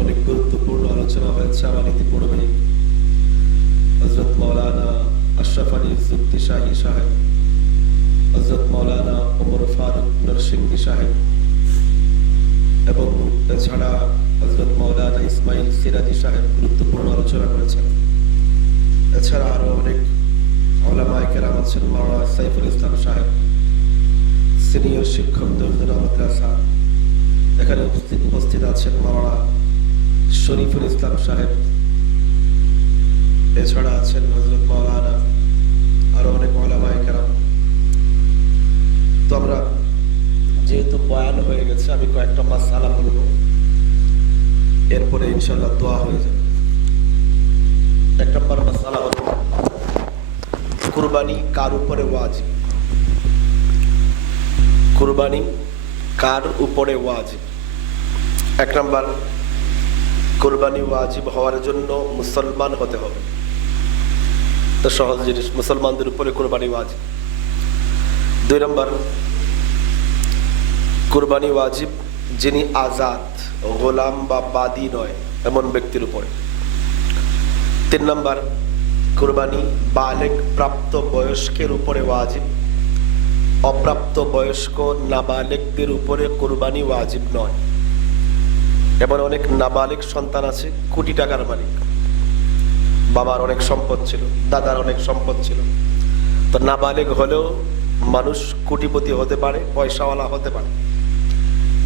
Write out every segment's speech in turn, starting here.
অনেক গুরুত্বপূর্ণ আলোচনা হয়েছে আমার ইতিপূর্বে হজরত মৌলানা আশরাফ আলী জুক্তি শাহী সাহেব হজরত মৌলানা ওমর ফারুক নরসিংহী সাহেব এবং এছাড়া হজরত মৌলানা ইসমাইল সিরাজি সাহেব গুরুত্বপূর্ণ আলোচনা করেছেন। এছাড়া আরও অনেক ওলামায় কেরাম আছেন, মাওলানা সাইফুল ইসলাম সাহেব, সিনিয়র শিক্ষক দরদরা মাদ্রাসা এখানে উপস্থিত উপস্থিত আছেন মাওলানা শরীফুল ইসলাম সাহেব। এছাড়া আছেন হজরত মাওলানা আরও অনেক ওলামায় কেরাম তো আমরা যেহেতু বয়ান হয়ে গেছে, আমি কয়েকটা মাসালা বলব। এরপরে ইনশাল্লাহ দোয়া হয়ে যাবে। এক নম্বর মাসালা হলো, কুরবানি কার উপরে ওয়াজিব কুরবানি কার উপরে ওয়াজিব এক নম্বর কুরবানি ওয়াজিব হওয়ার জন্য মুসলমান হতে হবে। তো সহজ জিনিস, মুসলমানদের উপরে কোরবানি ওয়াজিব। দুই নম্বর, কুরবানি ওয়াজিব যিনি আজাদ, গোলাম বা বাদী নয়, এমন ব্যক্তির উপরে। তিন নম্বর, কুরবানি বালেক প্রাপ্ত বয়স্কের উপরে ওয়াজিব, অপ্রাপ্ত বয়স্ক নাবালেকদের উপরে কুরবানি ওয়াজিব নয়। এমন অনেক নাবালিক সন্তান আছে, কোটি টাকার মালিক। বাবার অনেক সম্পদ ছিল, দাদার অনেক সম্পদ ছিল। তো নাবালেক হলেও মানুষ কোটিপতি হতে পারে, পয়সাওয়ালা হতে পারে।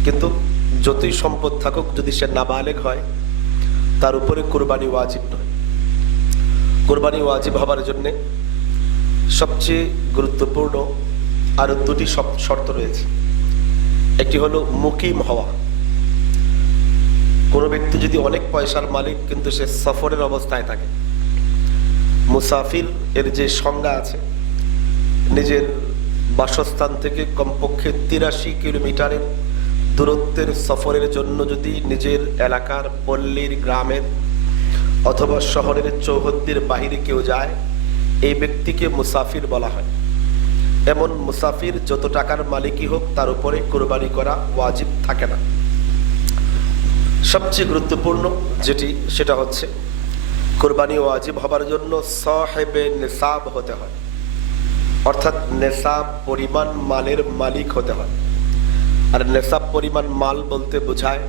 কিন্তু যতই সম্পদ থাকুক, যদি সে নাবালেক হয়, তার উপরে কোরবানি ওয়াজিব নয়। কোরবানি ওয়াজিব হবার জন্যে সবচেয়ে গুরুত্বপূর্ণ আরও দুটি শর্ত রয়েছে। একটি হলো মুকিম হওয়া। কোনো ব্যক্তি যদি অনেক পয়সার মালিক, কিন্তু সে সফরের অবস্থায় থাকে। মুসাফির এর যে সংজ্ঞা আছে, নিজের বাসস্থান থেকে কমপক্ষে তিরাশি কিলোমিটারের দূরত্বের সফরের জন্য যদি নিজের এলাকার পল্লীর গ্রামের অথবা শহরের চৌহদ্দির বাহিরে কেউ যায়, এই ব্যক্তিকে মুসাফির বলা হয়। এমন মুসাফির যত টাকার মালিকই হোক, তার উপরে কোরবানি করা ওয়াজিব থাকে না। সবচেয়ে গুরুত্বপূর্ণ যেটি, সেটা হচ্ছে কোরবানি ওয়াজিব হবার জন্য সহেবে নেশাব হতে হয়। অর্থাৎ নেশাব পরিমাণ মালের মালিক হতে হয়। আর নেশাব পরিমাণ মাল বলতে বোঝায়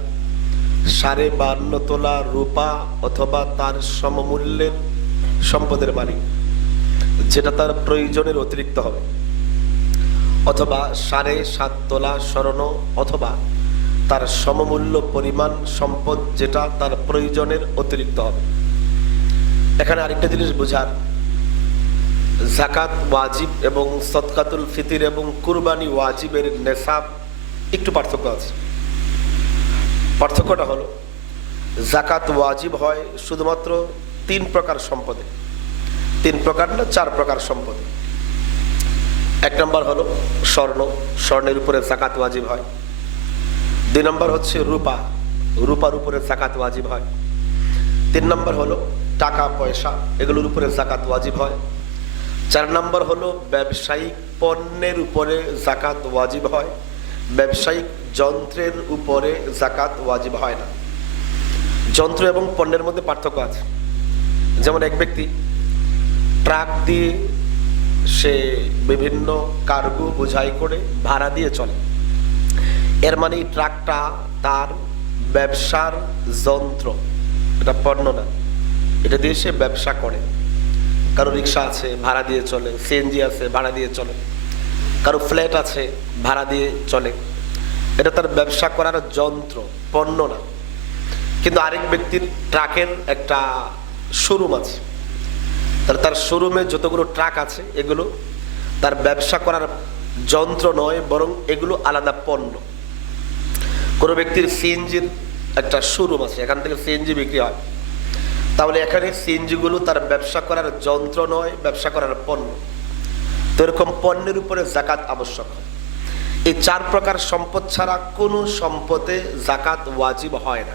সাড়ে বান্ন তোলা রূপা অথবা তার সমমূল্যের সম্পদের মালিক, যেটা তার প্রয়োজনের অতিরিক্ত হবে। অথবা সাড়ে সাত তোলা স্বর্ণ অথবা তার সমমূল্য পরিমাণ সম্পদ যেটা তার প্রয়োজনের অতিরিক্ত হবে। এখানে আরেকটা জিনিস বোঝার। জাকাত ওয়াজিব এবং সৎকাতুল ফিতির এবং কুরবানি ওয়াজিবের নেশাব একটু পার্থক্য আছে। পার্থক্যটা হলো জাকাত ওয়াজিব হয় শুধুমাত্র তিন প্রকার সম্পদে। তিন প্রকার না, চার প্রকার সম্পদে। এক নম্বর হলো স্বর্ণ। স্বর্ণের উপরে জাকাত ওয়াজিব হয়। দুই নম্বর হচ্ছে রূপা। রূপার উপরে জাকাত ওয়াজিব হয়। তিন নম্বর হলো টাকা, পয়সা, এগুলোর উপরে জাকাত ওয়াজিব হয়। চার নম্বর হলো ব্যবসায়িক পণ্যের উপরে জাকাত ওয়াজিব হয়। ব্যবসায়িক যন্ত্রের উপরে জাকাত ওয়াজিব হয় না। যন্ত্র এবং পণ্যের মধ্যে পার্থক্য আছে। যেমন এক ব্যক্তি ট্রাক দিয়ে সে বিভিন্ন কার্গো বোঝাই করে ভাড়া দিয়ে চলে। এর মানে ট্রাকটা তার ব্যবসার যন্ত্র। এটা পণ্য না। এটা দিয়ে সে ব্যবসা করে। কারও রিক্সা আছে, ভাড়া দিয়ে চলে। সিএনজি আছে, ভাড়া দিয়ে চলে। কারও ফ্ল্যাট আছে, ভাড়া দিয়ে চলে। এটা তার ব্যবসা করার যন্ত্র, পণ্য না। কিন্তু আরেক ব্যক্তির ট্রাকের একটা শোরুম আছে। তার তার শোরুমে যতগুলো ট্রাক আছে, এগুলো তার ব্যবসা করার যন্ত্র নয়, বরং এগুলো আলাদা পণ্য। কোনো ব্যক্তির সিএনজির একটা শোরুম আছে, এখান থেকে সিএনজি বিক্রি হয়। তাহলে এখানে সিএনজিগুলো তার ব্যবসা করার যন্ত্র নয়, ব্যবসা করার পণ্য। তো এরকম পণ্যের উপরে জাকাত আবশ্যক হয়। এই চার প্রকার সম্পদ ছাড়া কোনো সম্পদে জাকাত ওয়াজিব হয় না।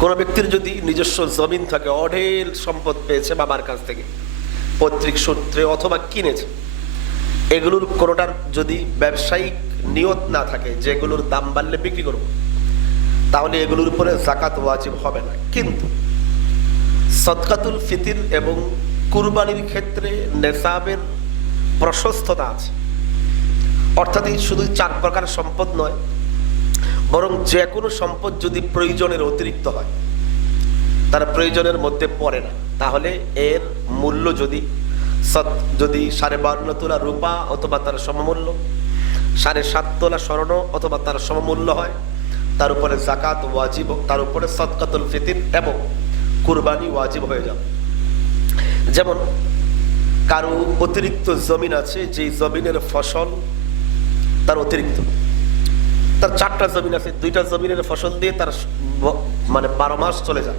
কোনো ব্যক্তির যদি নিজস্ব জমিন থাকে, অঢেল সম্পদ পেয়েছে বাবার কাছ থেকে, পৈতৃক সূত্রে অথবা কিনেছে এগুলোর কোনোটার যদি ব্যবসায়িক নিয়ত না থাকে, যেগুলোর দাম বাড়লে বিক্রি করব, তাহলে এগুলোর উপরে জাকাত ওয়াজিব হবে না। কিন্তু সদকাতুল ফিতির এবং কুরবানির ক্ষেত্রে নেশাবের প্রশস্ততা আছে। অর্থাৎ এই শুধু চার প্রকার সম্পদ নয়, বরং যে কোনো সম্পদ যদি প্রয়োজনের অতিরিক্ত হয়, তার প্রয়োজনের মধ্যে পড়ে না। তাহলে এর মূল্য যদি সৎ- যদি সাড়ে বান্ন তোলা রূপা অথবা তার সমমূল্য, সাড়ে সাত তোলা স্বর্ণ অথবা তার সমমূল্য হয়, তার উপরে জাকাত ওয়াজিব, তার উপরে সৎকাতুল ফিতির এবং কুরবানি ওয়াজিব হয়ে যাবে। যেমন কারও অতিরিক্ত জমিন আছে, যেই জমিনের ফসল তার অতিরিক্ত। তার চারটা জমিন আছে, দুইটা জমিনের ফসল দিয়ে তার মানে বারো মাস চলে যায়।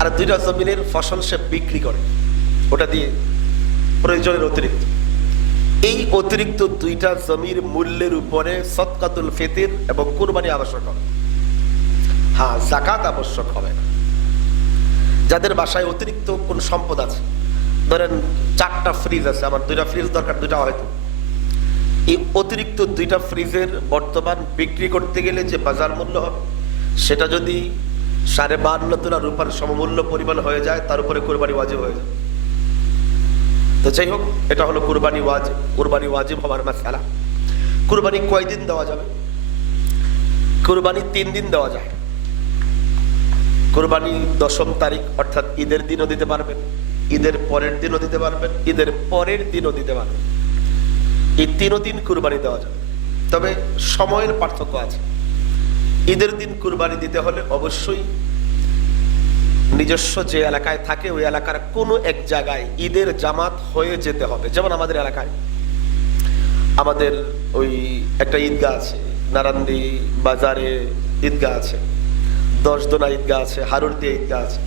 আর দুইটা জমিনের ফসল সে বিক্রি করে। ওটা দিয়ে প্রয়োজনের অতিরিক্ত। এই অতিরিক্ত দুইটা জমির মূল্যের উপরে সৎকাতুল ফিতির এবং কুরবানি আবশ্যক হবে। হ্যাঁ জাকাত আবশ্যক হবে না। যাদের বাসায় অতিরিক্ত কোন সম্পদ আছে? ধরেন চারটা ফ্রিজ আছে, আমার দুইটা ফ্রিজ দরকার, দুইটা হয়তো। এই অতিরিক্ত দুইটা ফ্রিজের বর্তমান বিক্রি করতে গেলে যে বাজার মূল্য হবে, সেটা যদি সাড়ে বান্ন তোলা রূপার সমমূল্য পরিমাণ হয়ে যায়, তার উপরে কোরবানি ওয়াজিব হয়ে যায়। তো যাই হোক, এটা হলো কুরবানি ওয়াজিব কুরবানি ওয়াজিব হবার খেলা কুরবানি কয়দিন দেওয়া যাবে? কুরবানি তিন দিন দেওয়া যায়। কোরবানি দশম তারিখ, অর্থাৎ ঈদের দিনও দিতে পারবেন, ঈদের পরের দিনও দিতে পারবেন, ঈদের পরের দিনও দিতে পারবেন। এই তিনও দিন কুরবানি দেওয়া যাবে। তবে সময়ের পার্থক্য আছে। ঈদের দিন কুরবানি দিতে হলে অবশ্যই নিজস্ব যে এলাকায় থাকে, ওই এলাকার কোনো এক জায়গায় ঈদের জামাত হয়ে যেতে হবে। যেমন আমাদের এলাকায়। আমাদের ওই একটা ঈদগাহ আছে নারান্দি বাজারে ঈদগাহ আছে, দশদোনা ঈদগাহ আছে, হারুরদিয়া ঈদগাহ আছে।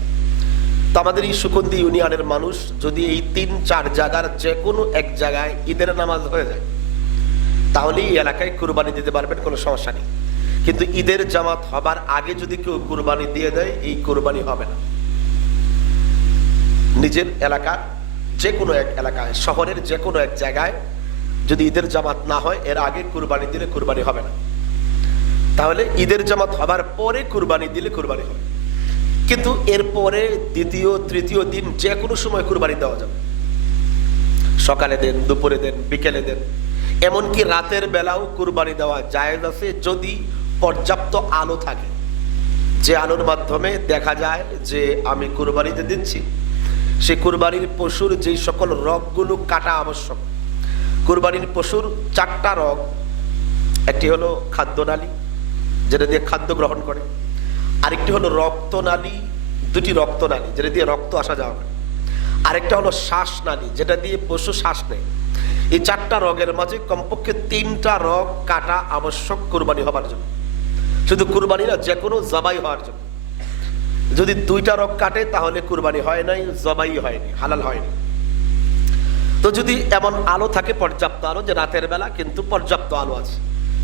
তো আমাদের এই সুকন্দি ইউনিয়নের মানুষ যদি এই তিন, চার জায়গার যে কোনো এক জায়গায় ঈদের নামাজ হয়ে যায় তাহলে এই এলাকায় কুরবানি দিতে পারবেন, কোনো সমস্যা নেই। কিন্তু ঈদের জামাত হবার আগে যদি কেউ কুরবানি দিয়ে দেয়, এই কুরবানি হবে না। নিজের এলাকার যে কোনো এক এলাকায়, শহরের যে কোনো এক জায়গায় যদি ঈদের জামাত না হয়, এর আগে কুরবানি দিলে কুরবানি হবে না। তাহলে ঈদের জামাত হবার পরে কুরবানি দিলে কুরবানি হবে। কিন্তু এরপরে দ্বিতীয়, তৃতীয় দিন যে কোনো সময় কুরবানি দেওয়া যাবে। সকালে দেন, দুপুরে দেন, বিকেলে দেন। এমনকি রাতের বেলাও কুরবানি দেওয়া জায়েজ আছে যদি পর্যাপ্ত আলো থাকে। যে আলোর মাধ্যমে দেখা যায় যে আমি কুরবানিতে দিচ্ছি সে কুরবানির পশুর যেই সকল রগগুলো কাটা আবশ্যক। কুরবানির পশুর চারটা রগ, একটি হলো খাদ্যনালী, যেটা দিয়ে খাদ্য গ্রহণ করে, আরেকটি হলো রক্তনালী, দুটি রক্তনালী, যেটা দিয়ে রক্ত আসা যাওয়া করে। আরেকটা হলো শ্বাসনালী, যেটা দিয়ে পশু শ্বাস নেয়। এই চারটা রগের মাঝে কমপক্ষে তিনটা রগ কাটা আবশ্যক কুরবানি হবার জন্য। শুধু কুরবানি না যে কোনো জবাই হওয়ার জন্য। যদি দুইটা রগ কাটে, তাহলে কুরবানি হয় নাই, জবাই হয়নি, হালাল হয়নি। তো যদি এমন আলো থাকে, পর্যাপ্ত আলো, যে রাতের বেলা, কিন্তু পর্যাপ্ত আলো আছে,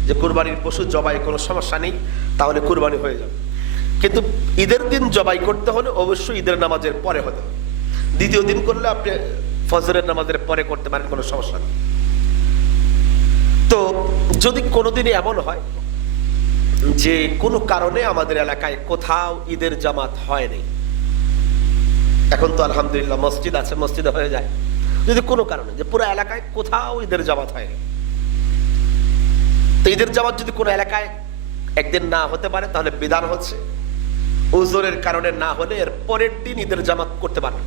যে কুরবানির পশু জবাই, কোনো সমস্যা নেই, তাহলে কুরবানি হয়ে যাবে। কিন্তু ঈদের দিন জবাই করতে হলে অবশ্যই ঈদের নামাজের পরে হতে হবে। দ্বিতীয় দিন করলে আপনি ফজরের নামাজের পরে করতে পারেন, কোনো সমস্যা নেই। তো যদি কোনোদিনই এমন হয় যে কোনো কারণে আমাদের এলাকায় কোথাও ঈদের জামাত হয়নি এখন তো আলহামদুলিল্লাহ মসজিদ আছে, মসজিদে হয়ে যায়। যদি কোনো কারণে, যে পুরো এলাকায় কোথাও ঈদের জামাত হয়নি। তো ঈদের জামাত যদি কোনো এলাকায় একদিন না হতে পারে, তাহলে বিধান হচ্ছে উজোরের কারণে না হলে এর পরের দিন ঈদের জামাত করতে পারবে।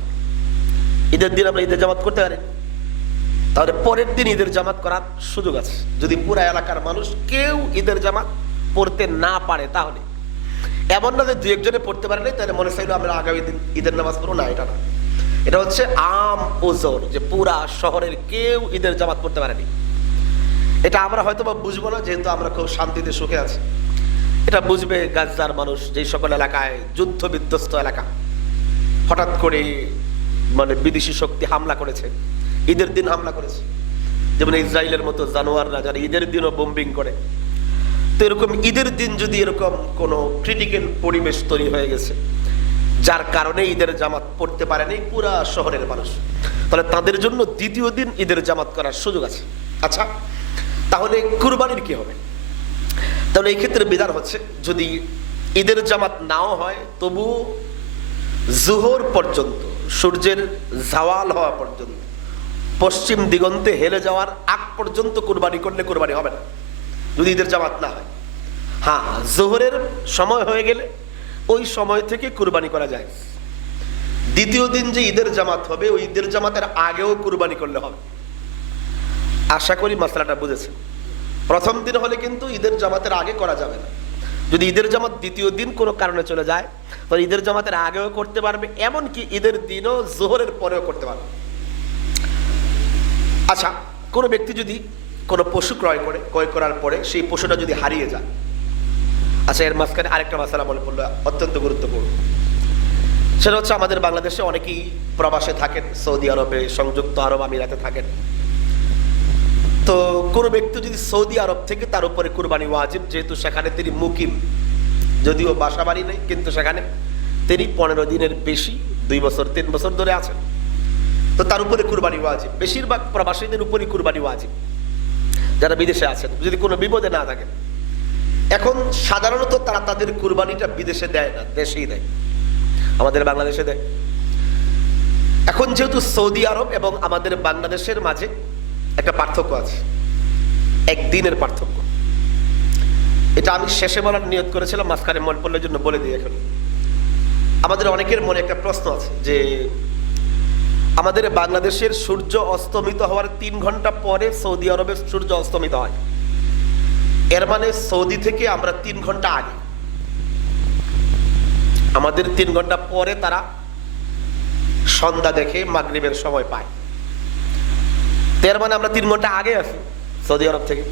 ঈদের দিন আমরা ঈদের জামাত করতে পারি। তাহলে পরের দিন ঈদের জামাত করার সুযোগ আছে। যদি পুরো এলাকার মানুষ কেউ ঈদের জামাত পড়তে না পারে তাহলে। এমন না যে দু একজনে পড়তে পারে নাই, তাহলে মনে চাইলো আমরা আগামী দিন ঈদের নামাজ পড়ব। না, এটা না। এটা হচ্ছে আম ওজোর যে পুরা শহরের কেউ ঈদের জামাত পড়তে পারেনি এটা আমরা হয়তো বা বুঝব না, যেহেতু আমরা খুব শান্তিতে সুখে আছি। এটা বুঝবে গাজার মানুষ, যেই সকল এলাকায় যুদ্ধ বিধ্বস্ত এলাকা। হঠাৎ করে মানে বিদেশি শক্তি হামলা করেছে, ঈদের দিন হামলা করেছে। যেমন ইসরায়েলের মতো জানোয়াররা যারা ঈদের দিনও বোম্বিং করে এরকম ঈদের দিন যদি এরকম কোনো ক্রিটিক্যাল পরিবেশ তৈরি হয়ে গেছে, যার কারণে ঈদের জামাত পড়তে পারেনি পুরা শহরের মানুষ। তাহলে তাদের জন্য দ্বিতীয় দিন ঈদের জামাত করার সুযোগ আছে। আচ্ছা তাহলে কুরবানির কি হবে? তাহলে এই ক্ষেত্রে বিধান হচ্ছে, যদি ঈদের জামাত নাও হয়, তবু জুহর পর্যন্ত, সূর্যের জাওয়াল হওয়া পর্যন্ত, পশ্চিম দিগন্তে হেলে যাওয়ার আগ পর্যন্ত কুরবানি করলে কুরবানি হবে না। যদি ঈদের জামাত না হয়। হ্যাঁ জোহরের সময় হয়ে গেলে ওই সময় থেকে কুরবানি করা যায়। দ্বিতীয় দিন যে ঈদের জামাত হবে, ওই ঈদের জামাতের আগেও কুরবানি করলে হবে। আশা করি মশলাটা বুঝেছেন। প্রথম দিন হলে কিন্তু ঈদের জামাতের আগে করা যাবে না। যদি ঈদের জামাত দ্বিতীয় দিন কোনো কারণে চলে যায়, তাহলে ঈদের জামাতের আগেও করতে পারবে, এমনকি ঈদের দিনও জোহরের পরেও করতে পারবে। আচ্ছা কোনো ব্যক্তি যদি কোনো পশু ক্রয় করে, ক্রয় করার পরে সেই পশুটা যদি হারিয়ে যায় আচ্ছা এর মাঝখানে আরেকটা মশলা মনে পড়ল, অত্যন্ত গুরুত্বপূর্ণ। সেটা হচ্ছে আমাদের বাংলাদেশে অনেকেই প্রবাসে থাকেন, সৌদি আরবে, সংযুক্ত আরব আমিরাতে থাকেন। তো কোনো ব্যক্তি যদি সৌদি আরব থেকে তার উপরে কুরবানি ওয়াজিব, যেহেতু সেখানে তিনি মুকিম, যদিও বাসা বাড়ি নেই, কিন্তু সেখানে তিনি পনেরো দিনের বেশি, দুই বছর, তিন বছর ধরে আছেন। তো তার উপরে কুরবানি ওয়াজিব, বেশিরভাগ প্রবাসীদের উপরই কুরবানি ওয়াজিব, যারা বিদেশে আছেন। যদি কোনো বিপদে না থাকেন এখন সাধারণত তারা তাদের কুরবানিটা বিদেশে দেয় না, দেশেই দেয়। আমাদের বাংলাদেশে দেয়। এখন যেহেতু সৌদি আরব এবং আমাদের বাংলাদেশের মাঝে একটা পার্থক্য আছে, একদিনের পার্থক্য। এটা আমি শেষে বলার নিয়োগ করেছিলাম, মাঝখানে মন পড়লে জন্য বলে দিই এখন। আমাদের অনেকের মনে একটা প্রশ্ন আছে যে, আমাদের বাংলাদেশের সূর্য অস্তমিত হওয়ার তিন ঘণ্টা পরে সৌদি আরবের সূর্য অস্তমিত হয়। এর মানে সৌদি থেকে আমরা তিন ঘণ্টা আগে। আমাদের তিন ঘণ্টা পরে তারা সন্ধ্যা দেখে মাগরিবের সময় পায়। এর মানে আমরা তিন ঘণ্টা আগে আসি সৌদি আরব থেকে।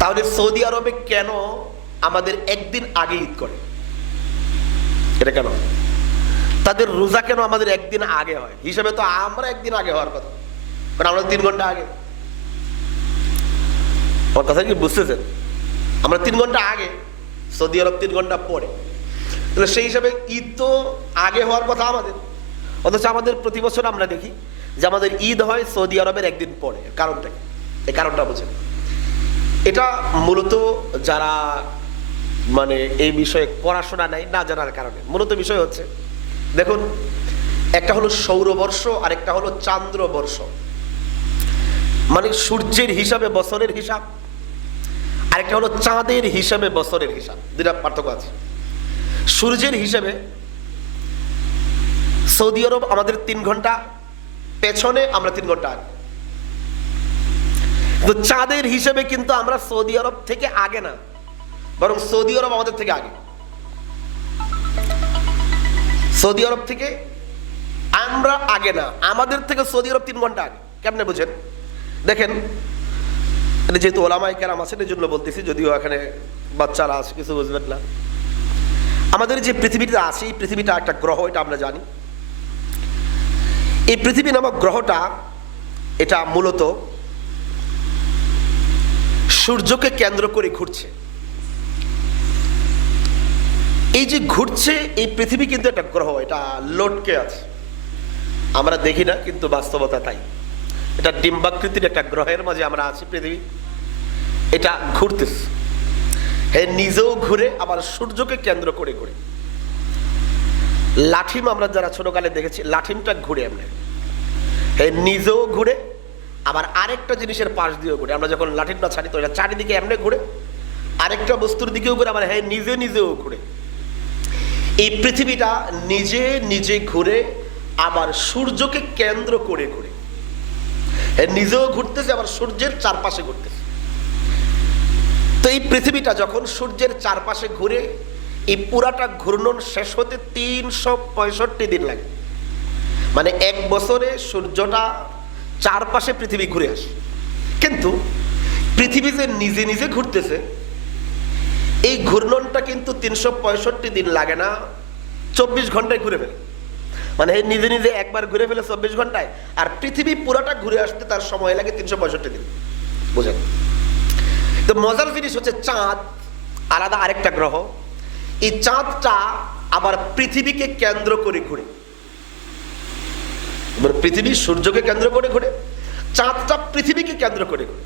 তাহলে সৌদি আরবে কেন আমাদের একদিন আগে ঈদ করে? এটা কেন? তাদের রোজা কেন আমাদের একদিন আগে হয়? হিসেবে তো আমরা একদিন আগে হওয়ার কথা। কারণ আমরা তিন ঘণ্টা আগে। আমার কথা কি বুঝতেছেন? আমরা তিন ঘণ্টা আগে, সৌদি আরব তিন ঘণ্টা পরে। তাহলে সেই হিসাবে ঈদ তো আগে হওয়ার কথা আমাদের। অথচ আমাদের প্রতি বছর আমরা দেখি যে আমাদের ঈদ হয় সৌদি আরবের একদিন পরে। কারণটা কি? এই কারণটা বুঝেন। এটা মূলত যারা মানে এই বিষয়ে পড়াশোনা নেই না জানার কারণে। মূলত বিষয় হচ্ছে, দেখুন, একটা হলো সৌরবর্ষ আর একটা হলো চান্দ্রবর্ষ। মানে সূর্যের হিসাবে বছরের হিসাব আরেকটা হলো চাঁদের হিসাবে বছরের হিসাব। দুটা পার্থক্য আছে। সূর্যের হিসাবে সৌদি আরব আমাদের তিন ঘণ্টা, পেছনে আমরা তিন ঘণ্টা আগে। কিন্তু চাঁদের হিসেবে কিন্তু আমরা সৌদি আরব থেকে আগে না, বরং সৌদি আরব আমাদের থেকে আগে। সৌদি আরব থেকে আমরা আগে না, আমাদের থেকে সৌদি আরব তিন ঘণ্টা আগে। কেমনে বুঝেন? দেখেন যেহেতু ওলামাই কেরাম আছেন এই জন্য বলতেছি, যদিও এখানে বাচ্চারা আছে, কিছু বুঝবেন না। আমাদের যে পৃথিবীটা আছে, এই পৃথিবীটা একটা গ্রহ, এটা আমরা জানি। এই পৃথিবী নামক গ্রহটা, এটা মূলত সূর্যকে কেন্দ্র করে ঘুরছে। এই যে ঘুরছে, এই পৃথিবী কিন্তু একটা গ্রহ, এটা লটকে আছে। আমরা দেখি না, কিন্তু বাস্তবতা তাই। এটা ডিম্বাকৃতির একটা গ্রহের মাঝে আমরা আছি পৃথিবী। এটা ঘুরতেছে। হ্যাঁ নিজেও ঘুরে আবার সূর্যকে কেন্দ্র করে ঘুরে। লাঠিম আমরা যারা ছোটকালে দেখেছি, লাঠিমটা ঘুরে এমনি। হ্যাঁ নিজেও ঘুরে আবার আরেকটা জিনিসের পাশ দিয়েও ঘুরে। আমরা যখন লাঠিমটা ছাড়ি, তো এটা চারিদিকে এমনি ঘুরে, আরেকটা বস্তুর দিকেও ঘুরে, আবার হ্যাঁ নিজে নিজেও ঘুরে। এই পৃথিবীটা নিজে নিজে ঘুরে আবার সূর্যকে কেন্দ্র করে ঘুরে। নিজেও ঘুরতেছে, আবার সূর্যের চারপাশে ঘুরতেছে। তো এই পৃথিবীটা যখন সূর্যের চারপাশে ঘুরে, এই পুরাটা ঘূর্ণন শেষ হতে তিনশো পঁয়ষট্টি দিন লাগে। মানে এক বছরে সূর্যটা চারপাশে পৃথিবী ঘুরে আসে। কিন্তু পৃথিবী যে নিজে নিজে ঘুরতেছে, এই ঘূর্ণনটা কিন্তু তিনশো পঁয়ষট্টি দিন লাগে না, চব্বিশ ঘন্টায় ঘুরে ফেলে। মানে এই নিজে নিজে একবার ঘুরে ফেলে চব্বিশ ঘন্টায়, আর পৃথিবী পুরোটা ঘুরে আসতে তার সময় লাগে তিনশো পঁয়ষট্টি দিন। বুঝেন তো মজার জিনিস হচ্ছে চাঁদ, আলাদা আরেকটা গ্রহ। এই চাঁদটা আবার পৃথিবীকে কেন্দ্র করে ঘুরে। পৃথিবী সূর্যকে কেন্দ্র করে ঘুরে, চাঁদটা পৃথিবীকে কেন্দ্র করে ঘুরে।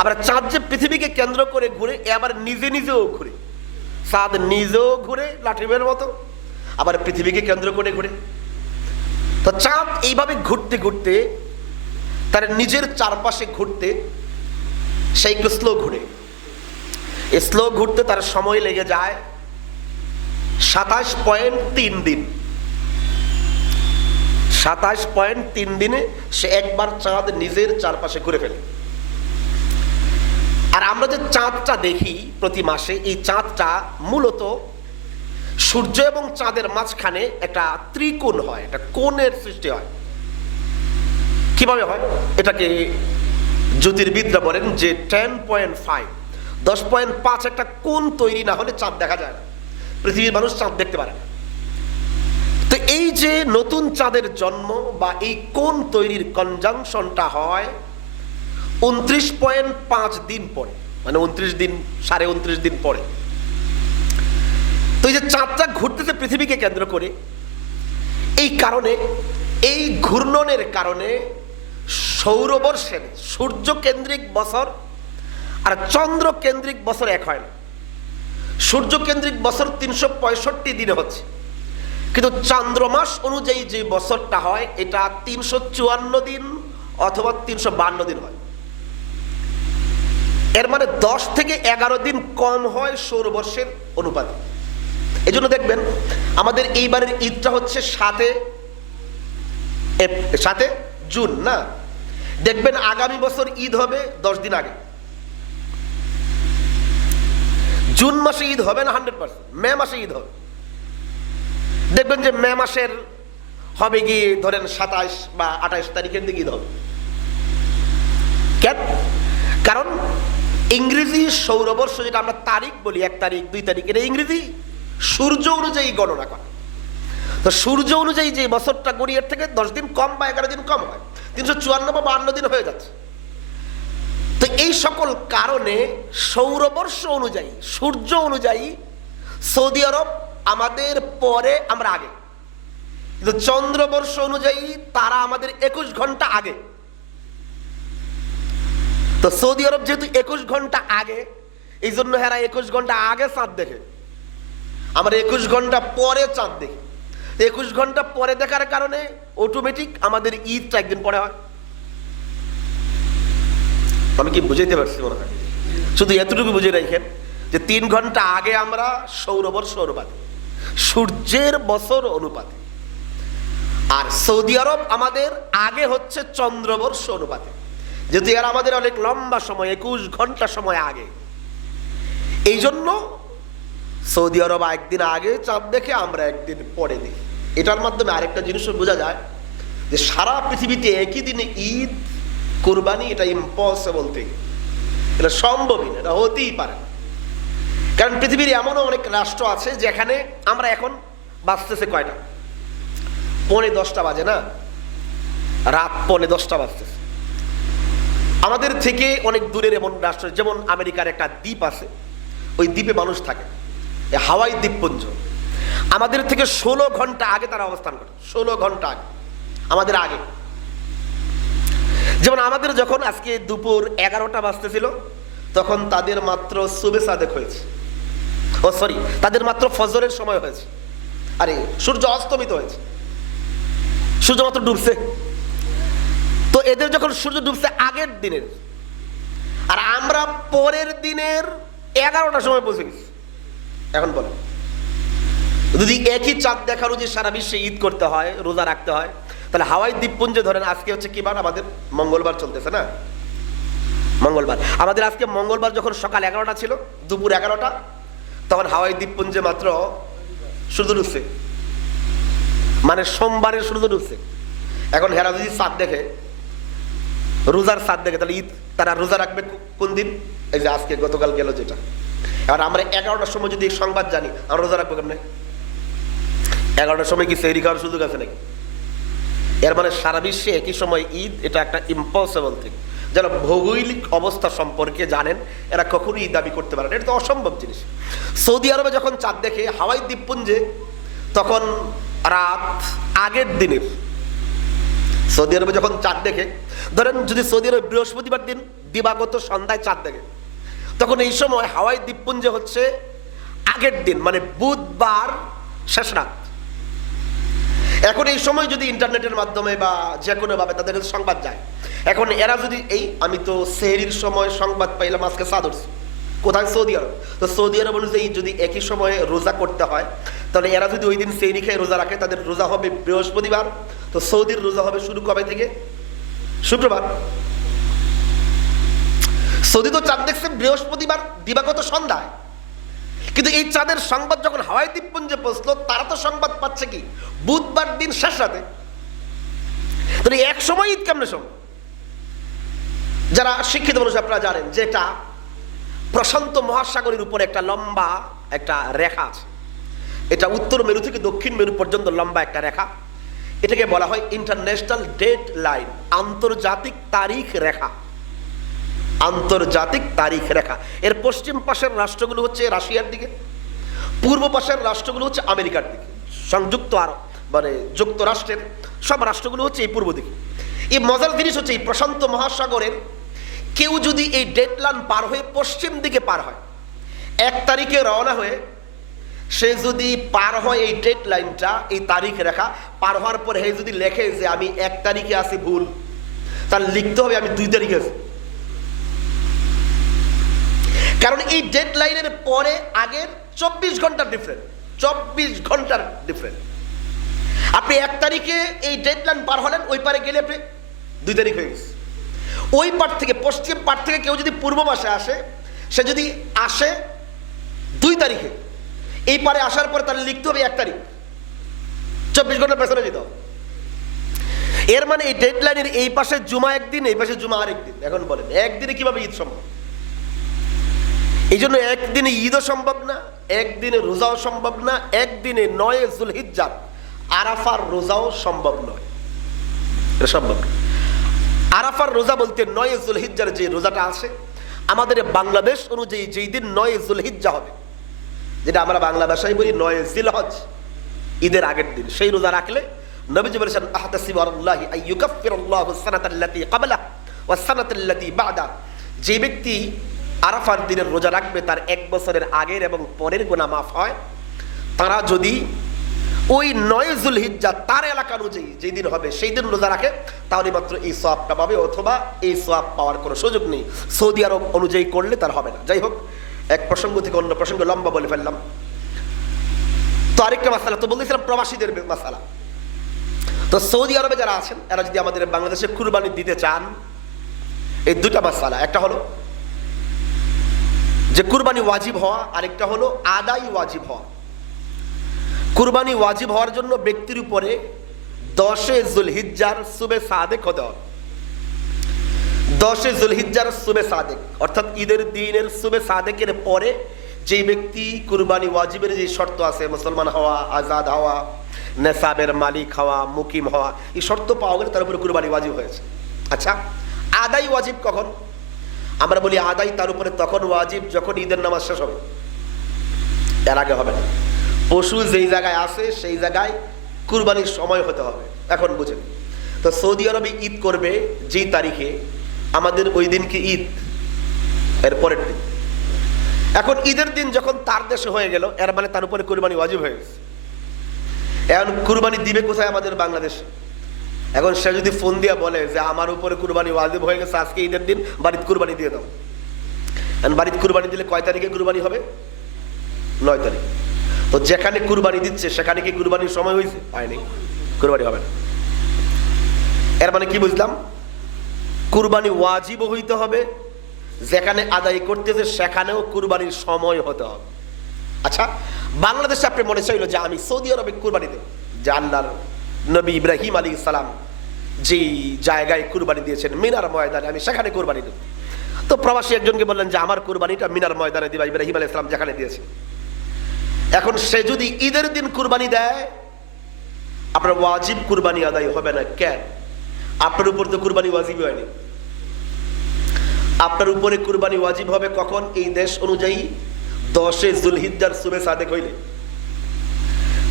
আবার চাঁদ যে পৃথিবীকে কেন্দ্র করে ঘুরে, এ আবার নিজে নিজেও ঘুরে। চাঁদ নিজেও ঘুরে লাঠিমের মতো। আবার পৃথিবীকে কেন্দ্র করে ঘুরে। তো চাঁদ এইভাবে ঘুরতে ঘুরতে, তার নিজের চারপাশে ঘুরতে, সে একটু স্লো ঘুরে। স্লো ঘুরতে তার সময় লেগে যায় সাতাশ পয়েন্ট তিন দিন। সাতাশ পয়েন্ট তিন দিনে সে একবার চাঁদ নিজের চারপাশে ঘুরে ফেলে। আর আমরা যে চাঁদটা দেখি প্রতি মাসে, এই চাঁদটা মূলত সূর্য এবং চাঁদের মাঝখানে একটা ত্রিকোণ হয়, একটা কোণের সৃষ্টি হয়। কীভাবে হয়? এটাকে জ্যোতির্বিদরা বলেন যে টেন পয়েন্ট ফাইভ দশ পয়েন্ট পাঁচ একটা কোণ তৈরি না হলে চাঁদ দেখা যায় না। পৃথিবীর মানুষ চাঁদ দেখতে পারে না। তো এই যে নতুন চাঁদের জন্ম বা এই কোণ তৈরির কনজাংশনটা হয় উনত্রিশ পয়েন্ট পাঁচ দিন পরে মানে উনত্রিশ দিন, সাড়ে উনত্রিশ দিন পরে। তো এই যে চাঁদটা ঘুরতেছে পৃথিবীকে কেন্দ্র করে, এই কারণে, এই ঘূর্ণনের কারণে সৌরবর্ষের সূর্য কেন্দ্রিক বছর আর চন্দ্র কেন্দ্রিক বছর এক হয় না। সূর্য কেন্দ্রিক বছর তিনশো পঁয়ষট্টি দিনে হচ্ছে। কিন্তু চান্দ্রমাস অনুযায়ী যে বছরটা হয়, এটা তিনশো চুয়ান্ন দিন অথবা তিনশো বান্ন দিন হয়। এর মানে দশ থেকে এগারো দিন কম হয় সৌরবর্ষের অনুপাতে। এই জন্য দেখবেন, আমাদের এইবারের ঈদটা হচ্ছে সাতে সাতে জুন, না? দেখবেন আগামী বছর ঈদ হবে দশ দিন আগে। জুন মাসে ঈদ হবে না হান্ড্রেড পার্সেন্ট, মে মাসে ঈদ হবে। দেখবেন যে মে মাসের হবে গিয়ে ধরেন সাতাশ বা আঠাশ তারিখের দিকে ঈদ হবে। কেন? কারণ ইংরেজি সৌরবর্ষ যেটা আমরা তারিখ বলি, এক তারিখ, দুই তারিখ, এটা ইংরেজি। সূর্য অনুযায়ী গণনা করে। তো সূর্য অনুযায়ী যে বছরটা গড়ি এর থেকে দশ দিন কম বা এগারো দিন কম হয়, তিনশো চুয়ান্ন বা বান্ন দিন হয়ে যাচ্ছে। তো এই সকল কারণে সৌরবর্ষ অনুযায়ী, সূর্য অনুযায়ী সৌদি আরব আমাদের পরে আমরা আগে। কিন্তু চন্দ্রবর্ষ অনুযায়ী তারা আমাদের একুশ ঘণ্টা আগে। তো সৌদি আরব যেহেতু একুশ ঘণ্টা আগে এই জন্য হেরা একুশ ঘণ্টা আগে চাঁদ দেখে। আমরা একুশ ঘণ্টা পরে চাঁদ দেখি। একুশ ঘণ্টা পরে দেখার কারণে অটোমেটিক আমাদের ঈদটা একদিন পরে হয়। আমি কি বুঝাইতে পারছি মনে হয়? শুধু এতটুকু বুঝে রাখেন যে তিন ঘণ্টা আগে আমরা সৌরবর্ষ অনুপাতে সূর্যের বছর অনুপাতে, আর সৌদি আরব আমাদের আগে হচ্ছে চন্দ্রবর্ষ অনুপাতে যেহেতু এরা আমাদের অনেক লম্বা সময়, একুশ ঘণ্টা সময় আগে। এই জন্য সৌদি আরব একদিন আগে চাঁদ দেখে আমরা একদিন পরে দেখি। এটার মাধ্যমে আরেকটা জিনিসও বোঝা যায় যে সারা পৃথিবীতে একই দিনে ঈদ, কোরবানি, এটা ইম্পসিবল থেকে এটা সম্ভবই না, এটা হতেই পারে কারণ পৃথিবীর এমনও অনেক রাষ্ট্র আছে যেখানে আমরা এখন বাঁচতেছে কয়টা? পৌনে দশটা বাজে না? রাত পৌনে দশটা বাজতেছে। আমাদের থেকে অনেক দূরের এমন রাষ্ট্র, যেমন আমেরিকার একটা দ্বীপ আছে, ওই দ্বীপে মানুষ থাকে। হাওয়াই দ্বীপপুঞ্জ। আমাদের থেকে ষোলো ঘণ্টা আগে তারা অবস্থান করে। ষোলো ঘণ্টা আগে। আমাদের আগে। যেমন আমাদের যখন আজকে দুপুর এগারোটা বাজতেছিল, তখন তাদের মাত্র সুবে সাদেক হয়েছে। ও সরি তাদের মাত্র ফজরের সময় হয়েছে। আরে, সূর্য অস্তমিত হয়েছে। সূর্য মাত্র ডুবছে। তো এদের যখন সূর্য ডুবছে আগের দিনের, আর আমরা পরের দিনের এগারোটার সময় পৌঁছে গেছি। এখন বলেন যদি একই চাঁদ দেখারও যে সারা বিশ্বে ঈদ করতে হয়, রোজা রাখতে হয়, তাহলে হাওয়াই দ্বীপপুঞ্জে ধরেন আজকে হচ্ছে কি বার? আমাদের মঙ্গলবার চলতেছে না? মঙ্গলবার। আমাদের আজকে মঙ্গলবার যখন সকাল এগারোটা ছিল, দুপুর এগারোটা, তখন হাওয়াই দ্বীপপুঞ্জে মাত্র সূর্য ডুবছে। মানে সোমবারের সূর্য ডুবছে। এখন হেরা যদি চাঁদ দেখে, রোজার চাঁদ দেখে, তাহলে ঈদ, তারা রোজা রাখবে কোন দিন? এই যে আজকে গতকাল গেল যেটা। এবার আমরা এগারোটার সময় যদি সংবাদ জানি, আমরা রোজা রাখব কেমনে? এগারোটার সময় কি সেহরি খাওয়ার সুযোগ আছে নাকি? এর মানে সারা বিশ্বে একই সময় ঈদ, এটা একটা ইম্পসিবল থিং যারা ভৌগোলিক অবস্থা সম্পর্কে জানেন, এরা কখনোই দাবি করতে পারে না। এটা তো অসম্ভব জিনিস। সৌদি আরবে যখন চাঁদ দেখে হাওয়াই দ্বীপপুঞ্জে, তখন রাত আগের দিনের, সৌদি আরবে যখন চাঁদ দেখে, ধরেন যদি সৌদি আরবে বৃহস্পতিবার দিন দিবাগত সন্ধ্যায় চাঁদ দেখে তখন এই সময় হাওয়াই দ্বীপপুঞ্জে হচ্ছে আগের দিন মানে বুধবার শেষ রাত। এখন এই সময় যদি ইন্টারনেটের মাধ্যমে বা যে কোনো ভাবে তাদের সংবাদ যায়, এখন এরা যদি এই, আমি তো সেহরির সময় সংবাদ পাইলাম, আজকে সাদর কোথায়? সৌদি আরব। তো সৌদি আরব অনুযায়ী যদি একই সময়ে রোজা করতে হয়, তাহলে এরা যদি ওই দিন সেহরি খেয়ে রোজা রাখে, তাদের রোজা হবে বৃহস্পতিবার। তো সৌদির রোজা হবে শুরু কবে থেকে? শুক্রবার। সৌদি তো চাঁদ দেখছে বৃহস্পতিবার দিবাগত সন্ধ্যায়। কিন্তু এই চাঁদের সংবাদ যখন হাওয়াই দ্বীপপুঞ্জে পৌঁছলো, তারা তো সংবাদ পাচ্ছে কি? বুধবার দিন শেষ রাতে। তাহলে এক সময় ঈদ কেমনে সময় যারা শিক্ষিত মানুষ আপনারা জানেন যেটা প্রশান্ত মহাসাগরের উপর একটা লম্বা একটা রেখা আছে। এটা উত্তর মেরু থেকে দক্ষিণ মেরু পর্যন্ত লম্বা একটা রেখা। এটাকে বলা হয় ইন্টারন্যাশনাল ডেট লাইন, আন্তর্জাতিক তারিখ রেখা। আন্তর্জাতিক তারিখ রেখা। এর পশ্চিম পাশের রাষ্ট্রগুলো হচ্ছে রাশিয়ার দিকে, পূর্ব পাশের রাষ্ট্রগুলো হচ্ছে আমেরিকার দিকে, সংযুক্ত আরব মানে যুক্তরাষ্ট্রের সব রাষ্ট্রগুলো হচ্ছে এই পূর্ব দিকে। এই মজার জিনিস হচ্ছে এই প্রশান্ত মহাসাগরের কেউ যদি এই ডেটলাইন পার হয়ে পশ্চিম দিকে পার হয়, এক তারিখে রওনা হয়ে সে যদি পার হয় এই ডেড লাইনটা এই তারিখ রেখা, পার হওয়ার পরে হে যদি লেখে যে আমি এক তারিখে আসি ভুল তার লিখতে হবে আমি দুই তারিখে আছি। কারণ এই ডেড লাইনের পরে আগের চব্বিশ ঘণ্টার ডিফারেন্ট চব্বিশ ঘণ্টার ডিফারেন্ট আপনি এক তারিখে এই ডেড লাইন পার হলেন, ওই পারে গেলে আপনি দুই তারিখ হয়ে গেছে। ওই পার থেকে, পশ্চিম পার থেকে কেউ যদি পূর্ব মাসে আসে, সে যদি আসে দুই তারিখে, এই পারে আসার পরে তাহলে লিখতে হবে এক তারিখ। চব্বিশ ঘণ্টার পেছনে যেতে এর মানে এই ডেড লাইনের এই পাশে জুমা একদিন, এই পাশে জুমা আরেকদিন। এখন বলেন, একদিনে কীভাবে ঈদ সম্ভব? এই জন্য একদিনে ঈদও সম্ভব না, একদিনে রোজাও সম্ভব না, একদিনে নয় জুলহিজ্জার আরাফার রোজাও সম্ভব নয়। সম্ভব আরাফার রোজা বলতে নয় জুলহিজ্জার যে রোজাটা আছে, আমাদের বাংলাদেশ অনুযায়ী যেই দিন নয় জুলহিজ্জা হবে, যেটা আমরা বাংলা ভাষায় বলি নয় জিলহজ, ঈদের আগের দিন। সেই রোজা রাখলে নবীজি বলেছেন, আহতাসিবু আলাল্লাহি আইয়ুকাফফিরুল্লাহু সানাতাল্লাতী ক্বাবলা ওয়াস সানাতাল্লাতী বা'দা যে ব্যক্তি আরাফার দিনের রোজা রাখবে, তার এক বছরের আগের এবং পরের গুনাহ মাফ হয়। তারা যদি ওই নয়জুল হিজ্জা তার এলাকা অনুযায়ী যেই দিন হবে সেই দিন রোজা রাখে, তাহলে মাত্র এই সোয়াবটা পাবে অথবা এই সোয়াব পাওয়ার কোনো সুযোগ নেই। সৌদি আরব অনুযায়ী করলে তার হবে না। যাই হোক, এক প্রসঙ্গ থেকে অন্য প্রসঙ্গ লম্বা বলে ফেললাম। তো আরেকটা মাসালা, তো বলতেছিলাম প্রবাসীদের মাসালা। তো সৌদি আরবে যারা আছেন, এরা যদি আমাদের বাংলাদেশে কুরবানি দিতে চান, এই দুটা মাসালা। একটা হলো যে কুরবানি ওয়াজিব হওয়া, আরেকটা হলো আদাই ওয়াজিব হওয়া। কুরবানি ওয়াজিব হওয়ার জন্য ব্যক্তির উপরে দশে জুলহিজ্জার সুবে সাদেক হতে হবে। দশে জুলহিজ্জার সুবে সাদেক, অর্থাৎ ঈদের দিনের সুবে সাদেকের পরে যে ব্যক্তি কুরবানি ওয়াজিবের যে শর্ত আছে, মুসলমান হওয়া, আজাদ হওয়া নেশাবের মালিক হওয়া, মুকিম হওয়া, এই শর্ত পাওয়া গেলে তার উপরে কুরবানি ওয়াজিব হয়েছে। আচ্ছা আদাই ওয়াজিব কখন? আমরা বলি আদাই তার উপরে তখন ওয়াজিব যখন ঈদের নামাজ শেষ হবে। এর আগে হবে না। পশু যেই জায়গায় আছে সেই জায়গায় কুরবানির সময় হতে হবে। এখন বুঝেন। তো সৌদি আরবে ঈদ করবে যেই তারিখে, আমাদের ওই দিন কি ঈদ? এর পরের দিন। এখন ঈদের দিন যখন তার দেশে হয়ে গেল, এর মানে তার উপরে কুরবানি ওয়াজিব হয়ে গেছে। এখন কুরবানি দিবে কোথায় আমাদের বাংলাদেশে? এখন সে যদি ফোন দিয়ে বলে যে আমার উপরে কুরবানি ওয়াজিব হয়ে গেছে, আজকে ঈদের দিন বাড়িতে কুরবানি দিয়ে দাও। এখন বাড়িতে কুরবানি দিলে কয় তারিখে কুরবানি হবে? নয় তারিখ। তো যেখানে কুরবানি দিচ্ছে, সেখানে কি কুরবানির সময় হয়েছে? হয়নি। কুরবানি হবে না। এর মানে কি বুঝলাম? কুরবানি ওয়াজিবও হইতে হবে, যেখানে আদায় করতেছে, সেখানেও কুরবানির সময় হতে হবে। আচ্ছা বাংলাদেশে আপনি মনে চাইল যে আমি সৌদি আরবে কুরবানি দেব? আল্লাহর নবী ইব্রাহিম আলী সালাম যেই জায়গায় কুরবানি দিয়েছেন মিনার ময়দানে, আমি সেখানে কুরবানি দেব। তো প্রবাসী একজনকে বললেন যে, আমার কুরবানিটা মিনার ময়দানে দিবা ইব্রাহিম আলাইহিস সালাম যেখানে দিয়েছে। এখন সে যদি ঈদের দিন কুরবানি দেয়, আপনার ওয়াজিব কুরবানি আদায় হবে না। কেন? আপনার উপর তো কুরবানি ওয়াজিব হয়নি। আপনার উপরে কুরবানি ওয়াজিব হবে কখন? এই দেশ অনুযায়ী দশে জুলহিদ্দার সুবে সাদেক হইলে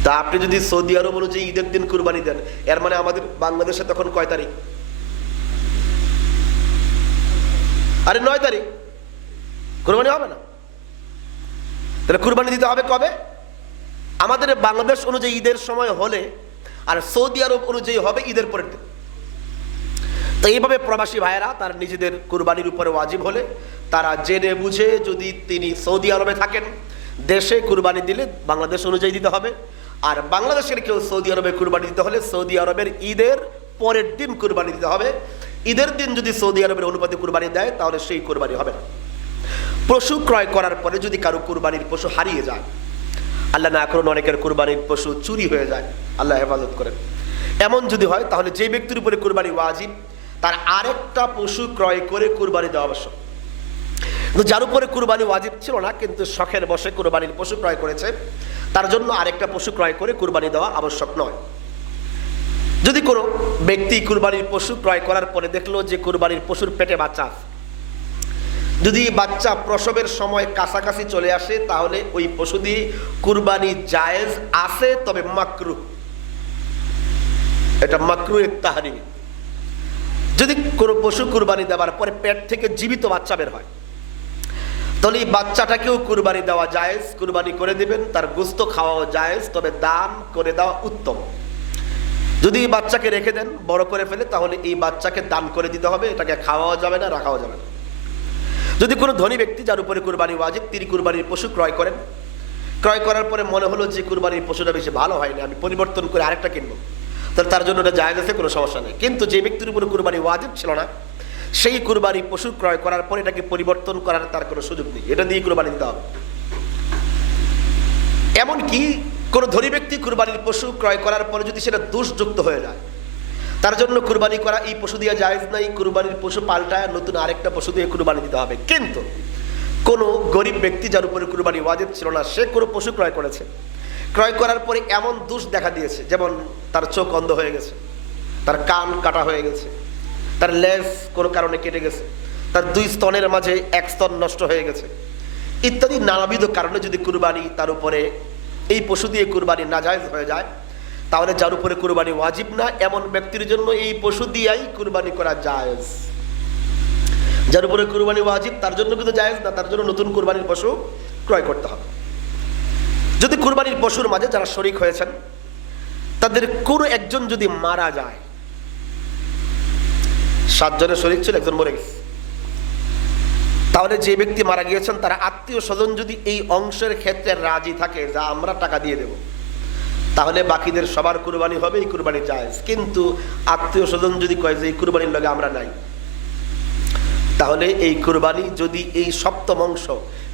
তা আপনি যদি সৌদি আরব অনুযায়ী ঈদের দিন কুরবানি দেন, এর মানে আমাদের বাংলাদেশে তখন কয় তারিখ? আরে নয় তারিখ। কুরবানি হবে না। তাহলে কুরবানি দিতে হবে কবে? আমাদের বাংলাদেশ অনুযায়ী ঈদের সময় হলে আর সৌদি আরব অনুযায়ী হবে ঈদের পরের দিন। তো এইভাবে প্রবাসী ভাইয়েরা, তার নিজেদের কুরবানির উপরে ওয়াজিব হলে তারা জেনে বুঝে যদি তিনি সৌদি আরবে থাকেন, দেশে কুরবানি দিলে বাংলাদেশ অনুযায়ী দিতে হবে। আর বাংলাদেশের কেউ সৌদি আরবে কুরবানি দিতে হলে সৌদি আরবের ঈদের পরের দিন কুরবানি দিতে হবে। ঈদের দিন যদি সৌদি আরবের অনুপাতে কুরবানি দেয়, তাহলে সেই কুরবানি হবে না। পশু ক্রয় করার পরে যদি কারও কুরবানির পশু হারিয়ে যায়, আল্লাহ না করুন অনেকের কুরবানির পশু চুরি হয়ে যায়, আল্লাহ হেফাজত করেন। এমন যদি হয়, তাহলে যে ব্যক্তির উপরে কুরবানি ওয়াজিব, তার আরেকটা পশু ক্রয় করে কুরবানি দেওয়া আবশ্যক। যার উপরে কুরবানি ওয়াজিব ছিল না, কিন্তু শখের বসে কুরবানির পশু ক্রয় করেছে তার জন্য আরেকটা পশু ক্রয় করে কুরবানি দেওয়া আবশ্যক নয়। যদি কোনো ব্যক্তি কুরবানির পশু ক্রয় করার পরে দেখল যে কুরবানির পশুর পেটে বাচ্চা যদি বাচ্চা প্রসবের সময় কাছাকাছি চলে আসে, তাহলে ওই পশু দিয়ে কুরবানি জায়েজ আছে, তবে মাকরু। এটা মাকরু তাহারি যদি কোনো পশু কুরবানি দেওয়ার পরে পেট থেকে জীবিত বাচ্চা বের হয় তাহলে এই বাচ্চাটাকেও কুরবানি দেওয়া জায়েজ, কুরবানি করে দিবেন, তার গুস্ত খাওয়াও জায়েজ, তবে দান করে দেওয়া উত্তম। যদি এই বাচ্চাকে রেখে দেন, বড় করে ফেলে, তাহলে এই বাচ্চাকে দান করে দিতে হবে, এটাকে খাওয়াও যাবে না, রাখাও যাবে না। যদি কোনো ধনী ব্যক্তি যার উপরে কুরবানি ওয়াজিব, তিনি কুরবানির পশু ক্রয় করেন, ক্রয় করার পরে মনে হলো যে কুরবানির পশুটা বেশি ভালো হয়নি আমি পরিবর্তন করে আরেকটা কিনবো, তাহলে তার জন্য ওটা জায়গা আছে, কোনো সমস্যা নেই। কিন্তু যে ব্যক্তির উপরে কুরবানি ওয়াজিব ছিল না সেই কুরবানি পশু ক্রয় করার পরে এটাকে পরিবর্তন করার তার কোনো সুযোগ নেই। এটা দিয়ে কুরবানি দিতে হবে। এমনকি কোনো ধনী ব্যক্তি কুরবানির পশু ক্রয় করার পরে যদি সেটা দোষযুক্ত হয়ে যায়, তার জন্য কুরবানি করা এই পশু দিয়ে জায়েজ নাই। কুরবানির পশু পাল্টায় নতুন আরেকটা পশু দিয়ে কুরবানি দিতে হবে। কিন্তু কোনো গরিব ব্যক্তি যার উপরে কুরবানি ওয়াজিব ছিল না, সে কোনো পশু ক্রয় করেছে। ক্রয় করার পরে এমন দোষ দেখা দিয়েছে, যেমন তার চোখ অন্ধ হয়ে গেছে, তার কান কাটা হয়ে গেছে তার লেজ কোনো কারণে কেটে গেছে। তার দুই স্তনের মাঝে এক স্তন নষ্ট হয়ে গেছে। ইত্যাদি নানাবিধ কারণে যদি কুরবানি তার উপরে এই পশু দিয়ে কুরবানি নাজায়জ হয়ে যায়, তাহলে যার উপরে কুরবানি ওয়াজিব না, এমন ব্যক্তির জন্য এই পশু দিয়াই কুরবানি করা জায়েজ। যার উপরে কুরবানি ওয়াজিব, তার জন্য কিন্তু জায়েজ না, তার জন্য নতুন কুরবানির পশু ক্রয় করতে হবে। যদি কুরবানির পশুর মাঝে যারা শরিক হয়েছেন, তাদের কোনো একজন যদি মারা যায় সাতজনের শরিক ছিল, একজন মরে গেছে। তাহলে যে ব্যক্তি মারা গিয়েছেন, তারা আত্মীয় স্বজন যদি এই অংশের ক্ষেত্রে রাজি থাকে যা আমরা টাকা দিয়ে দেব, তাহলে বাকিদের সবার কুরবানি হবে, এই কুরবানি জায়েজ। কিন্তু আত্মীয় স্বজন যদি কয় যে এই কুরবানির লগে আমরা নাই, তাহলে এই কুরবানি যদি এই সপ্তম অংশ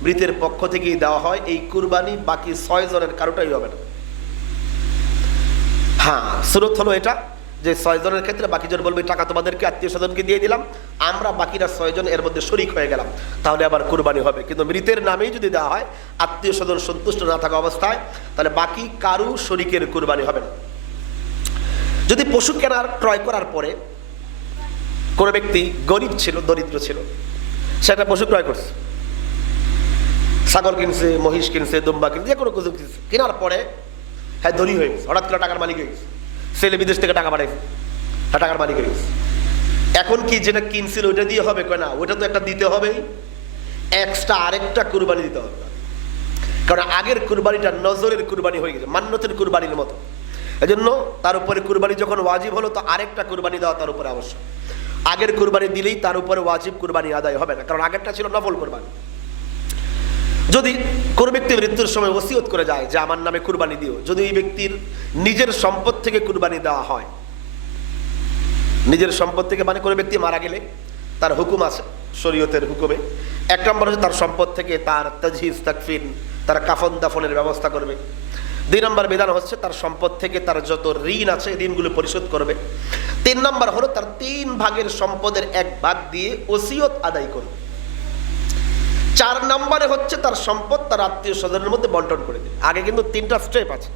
মৃতের পক্ষ থেকেই দেওয়া হয়, এই কুরবানি বাকি ছয় জনের কারোটাই হবে না। হ্যাঁ সুরত হলো এটা। যে ছয় জনের ক্ষেত্রে বাকি জন বলবে টাকা তোমাদেরকে, আত্মীয় স্বজনকে দিয়ে দিলাম। আমরা বাকিরা ছয়জন এর মধ্যে শরিক হয়ে গেলাম। তাহলে আবার কুরবানি হবে। কিন্তু মৃতের নামেই যদি দেওয়া হয়, আত্মীয় স্বজন সন্তুষ্ট না থাকা অবস্থায়, তাহলে বাকি কারু শরিকের কুরবানি হবে না। যদি পশু কেনার ক্রয় করার পরে কোনো ব্যক্তি গরিব ছিল, দরিদ্র ছিল সেটা পশু ক্রয় করছে। ছাগল কিনছে, মহিষ কিনছে, দুম্বা কিনছে, যে কোনো কিছু কিনছে। কেনার পরে হ্যাঁ ধনী হয়ে গেছে। হঠাৎ করে টাকার মালিক হয়ে গেছে। ছেলে বিদেশ থেকে টাকা পাঠাইছে টাকার মালিক হয়ে এখন কি যেটা কিনছিল ওইটা দিয়ে হবে? কয় না, ওইটা তো একটা দিতে হবেই। এক্সট্রা আরেকটা কুরবানি দিতে হবে। কারণ আগের কুরবানিটা নজরের কুরবানি হয়ে গেছে মান্যতের কুরবানির মতো। এজন্য তার উপরে কুরবানি যখন ওয়াজিব হলো, তো আরেকটা কুরবানি দেওয়া তার উপরে আবশ্যক। আগের কুরবানি দিলেই তার উপরে ওয়াজিব কুরবানি আদায় হবে না, কারণ আগেরটা ছিল নফল কুরবানি। যদি কোনো ব্যক্তি মৃত্যুর সময় ওসিয়ত করে যায় যে আমার নামে কুরবানি দিও, যদি এই ব্যক্তির নিজের সম্পদ থেকে কুরবানি দেওয়া হয়, নিজের সম্পদ থেকে মানে কোনো ব্যক্তি মারা গেলে তার হুকুম আছে, শরীয়তের হুকুমে। এক নম্বর হচ্ছে তার সম্পদ থেকে তার তাজহিজ, তাকফিন, তার কাফন দাফনের ব্যবস্থা করবে। দুই নম্বর বিধান হচ্ছে তার সম্পদ থেকে তার যত ঋণ আছে ঋণগুলো পরিশোধ করবে। তিন নম্বর হলো তার তিন ভাগের সম্পদের এক ভাগ দিয়ে ওসিয়ত আদায় করবে। চার নম্বরে হচ্ছে তার সম্পদ, তার আত্মীয় স্বজনের মধ্যে বন্টন করে দিন আগে কিন্তু তিনটা স্টেপ আছে।